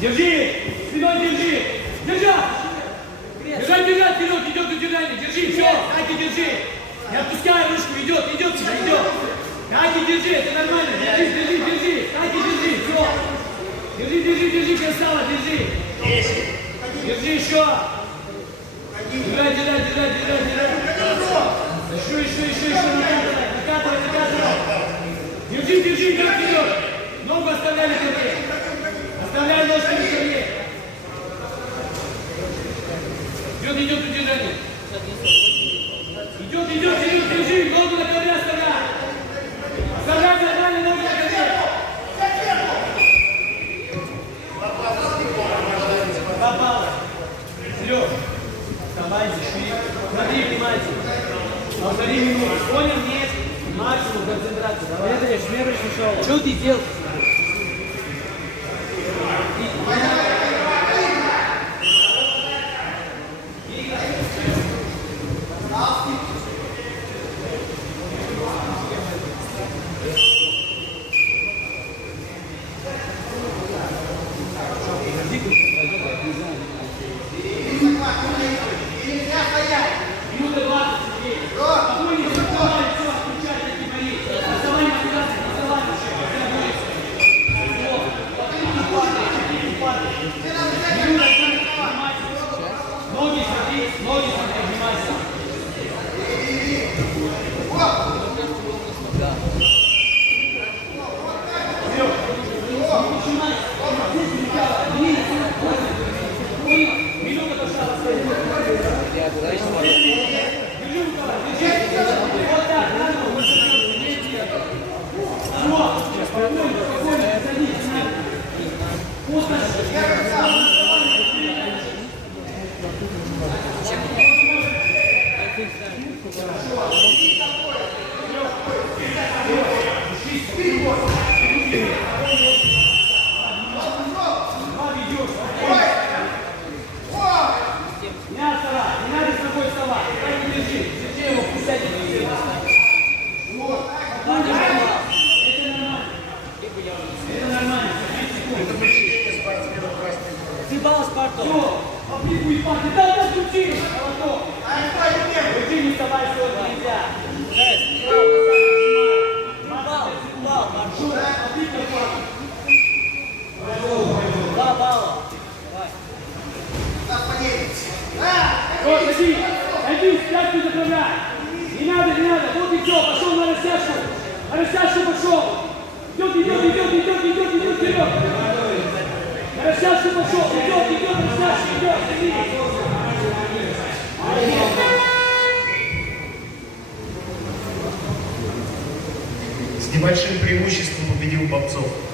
Держи! Спиной держи! Держать! Держать, держать! Вперед! Идет удержание! Держи! Все! Катя, держи! Не отпускай ручку! Идет! Идет сюда! Идет! Катя, держи! Это нормально! Держи! Держи! Держи! Катя, держи! Все! Держи! Держи! Держи! Красава! Держи! Держи еще! Держать! Держать! Держать! Держать! Держать! Еще! Накатывай! Накатывай! Держи! Держи! Идет вперед! Ногу оставляли ко мне! Оставляй ножки на столе. Идет удержание. Идет, держи, ногу на ковре оставляй. Оставляй нормально ногу на ковре. Попало. Сереж, вставай, дыши. Смотри внимательно. Полтори минуты. Понял? Нет. Максимум концентрации. Давай. Смердишь, ушел. Что ты делаешь? Садись, пятку заправляй. Не надо. Вот и все, пошел на растяжку. На растяжку пошел. Идет вперед. На растяжку пошел. Идет, растяжку, идет. С небольшим преимуществом победил Бобцов.